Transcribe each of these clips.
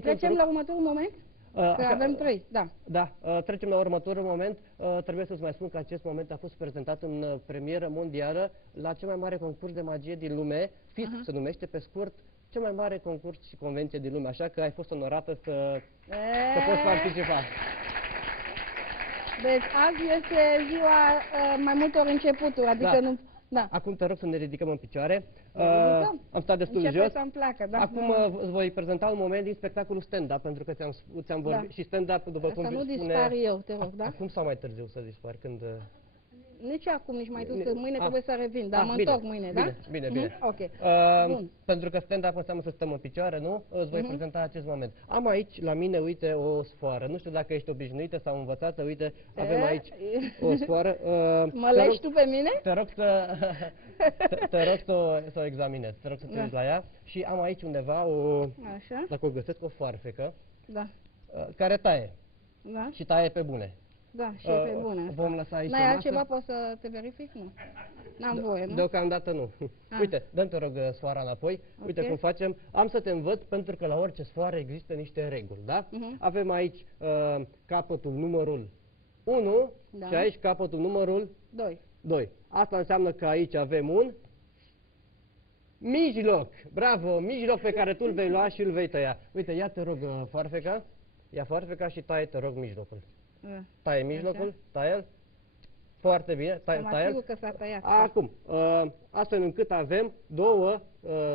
Trecem la următorul moment? Că avem 3, da. Da, trecem la următorul moment. Trebuie să-ți mai spun că acest moment a fost prezentat în premieră mondială la cel mai mare concurs de magie din lume. FIT se numește pe scurt, cel mai mare concurs și convenție din lume, așa că ai fost onorată să poți participa. Deci azi este ziua mai multor începuturi, adică nu... Da. Acum te rog să ne ridicăm în picioare. Am stat destul de Începe jos. să-mi placă, da. Acum îți voi prezenta un moment din spectacolul stand-up, pentru că ți-am vorbit și stand-up, după cum să spune... nu dispar eu, te rog, da? Acum sau mai târziu să dispar, când... Nici acum, nici mai târziu, mâine trebuie să revin, dar mă întorc mâine, da? Bine. Ok. Bun. Pentru că stand-up înseamnă să stăm în picioare, nu? Îți voi prezenta acest moment. Am aici, la mine, uite, o sfoară. Nu știu dacă ești obișnuită sau învățată, uite, avem aici o sfoară. Mă legi tu pe mine? Te rog să o examinezi, te rog să te uiți la ea. Și am aici undeva Așa. dacă o găsesc, o foarfecă, care taie. Da. Și taie pe bune. Da, și pe bune. Vom lăsa aici. N-ai altceva, poți să te verific? Nu. N-am voie, nu? Deocamdată nu. Uite, dă-mi te rog sfoara înapoi. Uite cum facem. Am să te învăț pentru că la orice sfoară există niște reguli, da? Avem aici capătul numărul 1 și aici capătul numărul 2. Asta înseamnă că aici avem un mijloc. Bravo, mijloc pe care tu îl vei lua și îl vei tăia. Uite, ia te rog foarfeca. Ia foarfeca și taie, te rog, mijlocul. Taie mijlocul, taie-l. Foarte bine, taie-l. Că s-a tăiat. Acum, astfel încât avem două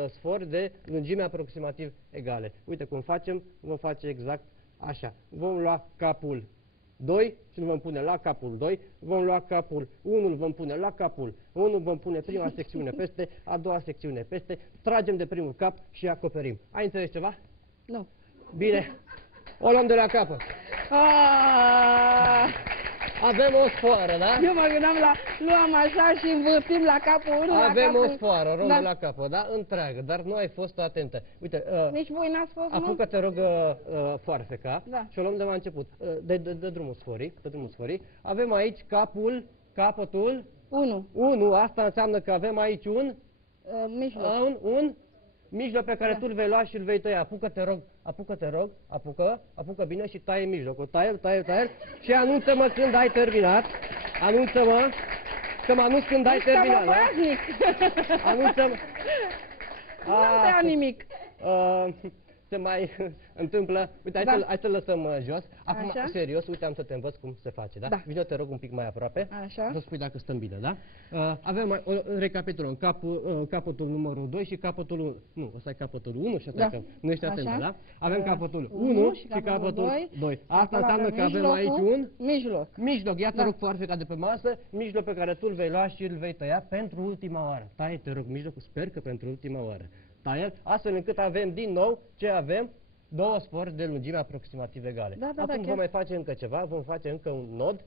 sfori de lungime aproximativ egale. Uite cum facem, vom face exact așa. Vom lua capul 2 și îl vom pune la capul 2, vom lua capul 1, îl vom pune la capul 1, vom pune prima secțiune peste, a doua secțiune peste, tragem de primul cap și acoperim. Ai înțeles ceva? Nu. Bine. O luăm de la capăt. Avem o sfoară, da? Eu mă gândeam la luăm așa și învârtim la capul unul. Avem o sfoară, o luăm de la capăt, da? Întreagă, dar nu ai fost atentă. Uite, nici voi n-ați fost, apucă, te rog, foarfeca și o luăm de la început. Dă drumul sforii. Avem aici capătul 1. Asta înseamnă că avem aici un mijloc pe care tu îl vei lua și îl vei tăia. Apucă, te rog, apucă bine și taie mijlocul. Taie și anunță-mă când ai terminat. Anunță-mă că mă anunț când ai terminat, da? Anunță-mă. Nu te-a nimic. Se mai întâmplă. Uite, hai să lăsăm jos. Acum, serios, uite, am să te învăț cum se face, da? Vino, te rog, un pic mai aproape. Așa. Să spui dacă stăm bine, da? Avem, recapitulăm, capătul numărul 2 și capătul 1. Nu, ăsta e capătul 1 și ăsta e nu ești atentă, da? Avem capătul 1 și capătul 2. Asta înseamnă că avem aici un mijloc. Ia, te rog, foarfeca de pe masă, mijloc pe care tu îl vei lua și îl vei tăia pentru ultima oară. Taie, te rog, mijlocul, sper că pentru ultima oară. Astfel încât avem din nou ce avem? Două sfori de lungime aproximativ egale. Acum vom mai face încă ceva, vom face încă un nod,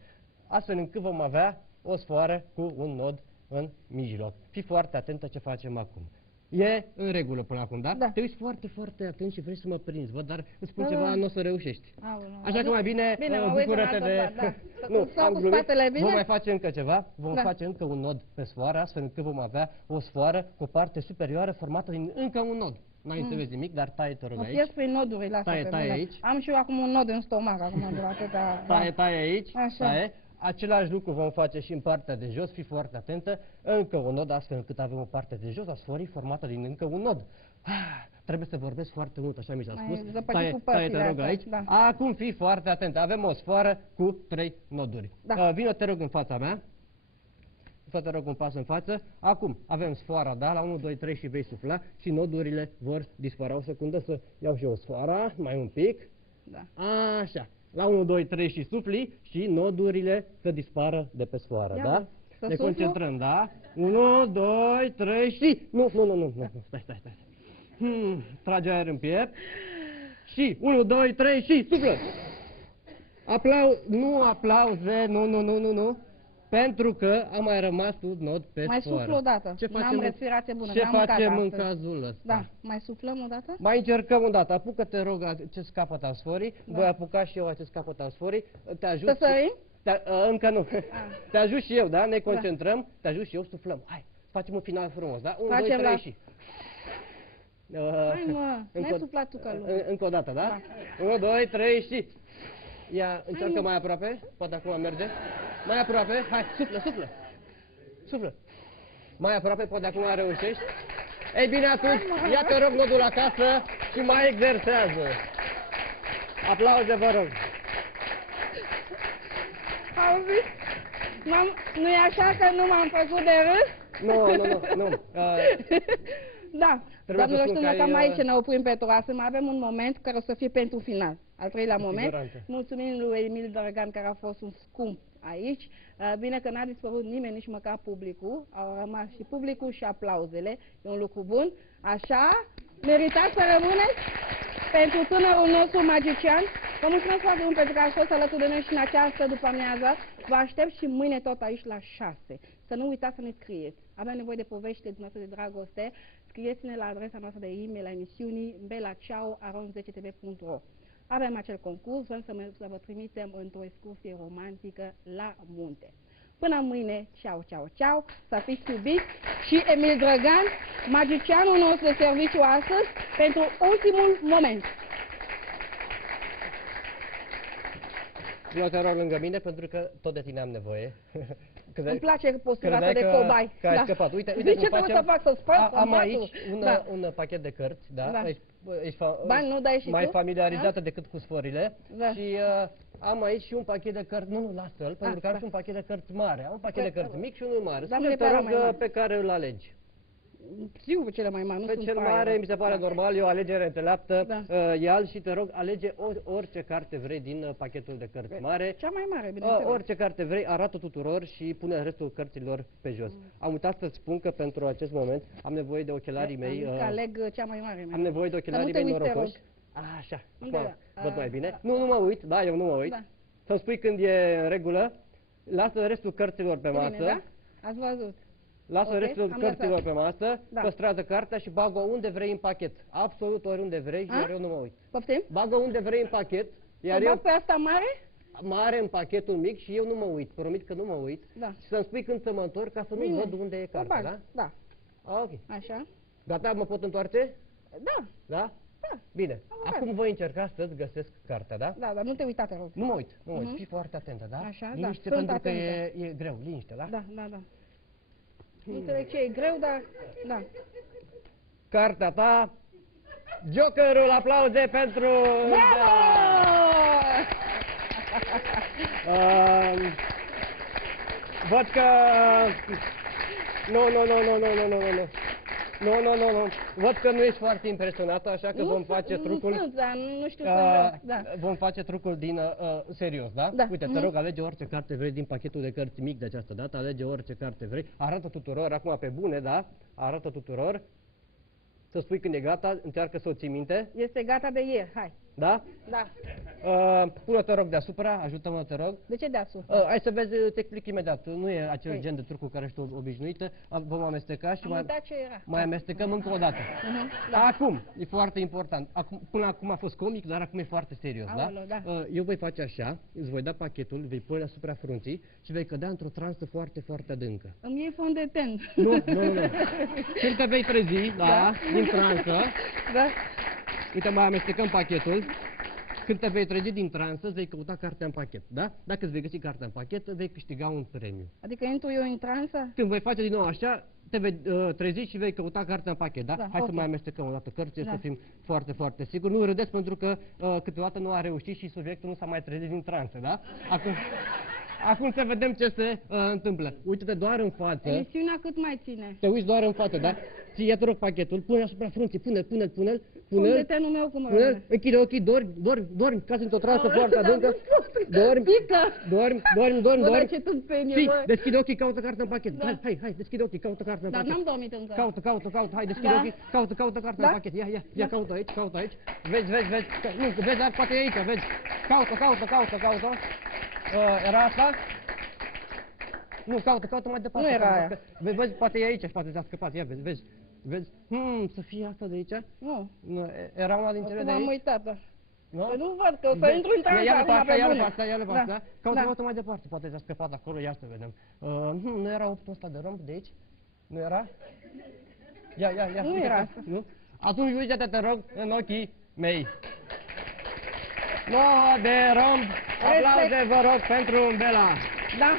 astfel încât vom avea o sfoară cu un nod în mijloc. Fii foarte atentă ce facem acum. E în regulă până acum, da? Te uiți foarte, foarte atent și vrei să mă prinzi, văd, dar îți spun ceva, nu o să reușești. Așa că mai bine bucură-te de... Nu, am glumit, vom mai face încă ceva, vom face încă un nod pe sfoară, astfel încât vom avea o sfoară cu o parte superioară formată din încă un nod. N-ai înțeles nimic, dar taie, te rog, aici. Mă pierd prin nodurile astea pe mine. Aici. Am și eu acum un nod în stomac, acum de la atâta... Taie aici, taie. Același lucru vom face și în partea de jos, fii foarte atentă, încă un nod, astfel încât avem o parte de jos a sforii formată din încă un nod. Trebuie să vorbesc foarte mult, așa mi s-a spus. Taie, te rog, aici. Acum fii foarte atentă, avem o sfoară cu 3 noduri. Vino, te rog, în fața mea. Te rog un pas în față. Acum avem sfoara, da? La 1, 2, 3 și vei sufla și nodurile vor dispărea. O secundă să iau și eu sfoara, mai un pic. Așa. La 1, 2, 3 și sufli și nodurile să dispară de pe sfoară, da? Ne concentrăm, da? 1, 2, 3 și... Nu, stai. Trage aer în piept. Și 1, 2, 3 și suflă! Nu aplauze, nu. Pentru că a mai rămas un nod pe sfoară. Mai suflă o dată. N-am respirație bună. Ce facem în cazul ăsta? Da, mai suflăm o dată? Mai încercăm o dată. Apucă, te rog, acest capăt al sforii. Voi apuca și eu acest capăt al sforii. Te ajut. Să sărim? Încă nu. Te ajut și eu, da? Ne concentrăm. Te ajut și eu, suflăm. Hai, facem un final frumos, da? 1, 2, 3 și... Hai mă, n-ai suflat tu ca lumea. Încă o dată, da? 1, 2, 3 și... Ia, încearcă mai aproape, poate acum merge. Mai aproape, hai, suflă. Suflă. Mai aproape, poate acum reușești. Ei bine, atunci, ia te rog nodul acasă și mai exersează. Aplauze, vă rog. Auzi? Nu-i așa că nu m-am făcut de râs? Nu. Da, doamnelor, știu că cam aici ne oprim pentru astăzi. Mai avem un moment care o să fie pentru final. Al treilea moment. Mulțumim lui Emil Drăgan, care a fost un scump aici. Bine că n-a dispărut nimeni, nici măcar publicul. Au rămas și publicul și aplauzele. E un lucru bun. Așa, meritați să rămâneți pentru tânărul nostru magician. Vă mulțumesc foarte mult pentru că ați fost alături de noi și în această după-amiază. Vă aștept și mâine tot aici la 6. Să nu uitați să ne scrieți. Avem nevoie de povești dumneavoastră de dragoste. Scrieți-ne la adresa noastră de e-mail a emisiunii belaceau@10tv.ro. Avem acel concurs, vrem să vă trimitem într-o excursie romantică la munte. Până mâine, ceau, să fiți iubiți și Emil Drăgan, magicianul nostru de serviciu astăzi, pentru ultimul moment. Eu te rog lângă mine pentru că tot de tine am nevoie. Îmi place postura asta de cobai. Că ai scăpat. Uite ce trebuie să fac, să spart? Am aici un pachet de cărți, da? Ești Bani nu dai și mai tu? familiarizată decât cu sforile. Da. Și am aici și un pachet de cărți, nu, lasă-l, pentru că am și un pachet de cărți mare. Am un pachet de cărți mic și unul mare. Spune, te rog, pe care îl alegi. Sigur, pe cele mai mari, nu pe sunt cel mare, mi se pare normal, e o alegere înțeleaptă. Ia-l și te rog, alege orice carte vrei din pachetul de cărți mare. Cea mai mare, bineînțeles. Orice carte vrei, arată tuturor și pune restul cărților pe jos. Am uitat să-ți spun că pentru acest moment am nevoie de ochelarii mei. Aleg cea mai mare. Am nevoie de ochelarii mei norocoși. Așa, văd mai bine. Nu mă uit, da, eu nu mă uit. Să-mi spui când e în regulă, lasă restul cărților pe masă. Da? Ați văzut. Lasă restul cărților pe masă, păstrează cartea și bagă unde vrei în pachet. Absolut oriunde vrei, iar eu nu mă uit. Poftim? Bagă unde vrei în pachet, iar eu... pe asta mare? Mare în pachetul mic și eu nu mă uit. Promit că nu mă uit. Și să-mi spui când să mă întorc ca să nu văd unde e cartea, da? Da. Ok. Așa. Gata, mă pot întoarce? Da. Da? Da. Bine. Acum voi încerca să-ți găsesc cartea, da? Da, dar nu te uita, te rog. Nu mă uit, fii foarte atentă, da? Așa, liniște, pentru că e greu, liniște, da? Da. Nu înțeleg ce e greu, dar da. Cartea ta, Jokerul, aplauze pentru... Văd că... Nu. Văd că nu ești foarte impresionată, așa că vom face trucul... Nu știu Vom face trucul din serios, da? Uite, te rog, alege orice carte vrei din pachetul de cărți mic de această dată, alege orice carte vrei, arată tuturor, acum pe bune, da? Arată tuturor. Să spui când e gata, încearcă să o ții minte. Este gata de ieri, hai. Da? Da. Pune-te rog deasupra, ajută-mă, te rog. De ce deasupra? Hai să vezi, te explic imediat. Nu e acel gen de truc cu care ești obișnuită. Vom amesteca și mai amestecăm încă o dată. Acum, e foarte important. Până acum a fost comic, dar acum e foarte serios, da? Eu voi face așa, îți voi da pachetul, vei pune asupra frunții și vei cădea într-o transă foarte, foarte adâncă. Îmi iei fond de ten. Nu. Când te vei trezi, din transă, uite, mai amestecăm pachetul. Când te vei trezi din transă, vei căuta cartea în pachet, da? Dacă îți vei găsi cartea în pachet, vei câștiga un premiu. Adică intru eu în transă? Când vei face din nou așa, te vei trezi și vei căuta cartea în pachet, da? Hai să mai amestecăm o dată cărțile, să fim foarte, foarte siguri. Nu râdeți pentru că câteodată nu a reușit și subiectul nu s-a mai trezit din transă, da? Acum să vedem ce se întâmplă. Uite-te doar în față. Emisiunea cât mai ține? Te uiți doar în față, da? Ia te rog pachetul, pune asupra frunții, pune-l. Detenul meu cum rămâne? Închide ochii, dormi, ca într-o transă foarte adâncă. Dormi. Deschide ochii, caută cartea în pachet. Hai, deschide ochii, caută cartea în pachet. Dar n-am dormit încă. Caută, hai, deschide ochii, caută cartea în pachet. Ia, caută aici. Vezi. Nu, vezi, dar poate e aici, vezi. Caută. Era asta? Nu, caută mai departe. Nu era aia. Vezi, poate e aici, poate ți-a scăpat. Ia, vezi. Să fie asta de aici? Nu. Era una din cele de aici? M-am uitat, da. Păi nu văd, că o să intru în transă acum pe bune. Ia-le pe asta. Caută mai departe, poate ți-a scăpat acolo, ia să vedem. Nu era optul ăsta de râmb de aici? Nu era? Ia. Nu era asta. Atunci uite-te, te rog, în ochii mei. Nouă de romb, aplauze, vă rog, pentru Bela. Da.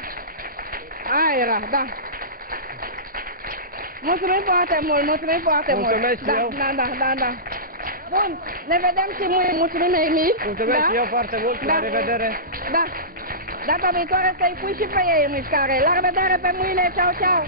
Aia era, da. Mulțumim foarte mult, mulțumim foarte mult. Mulțumesc și eu. Da. Bun, ne vedem și mâine, mulțumim, Emil. Mulțumesc și eu foarte mult, la revedere. Da. Data viitoare să-i pui și pe ei în mișcare. La revedere pe mâine, ceau, ceau.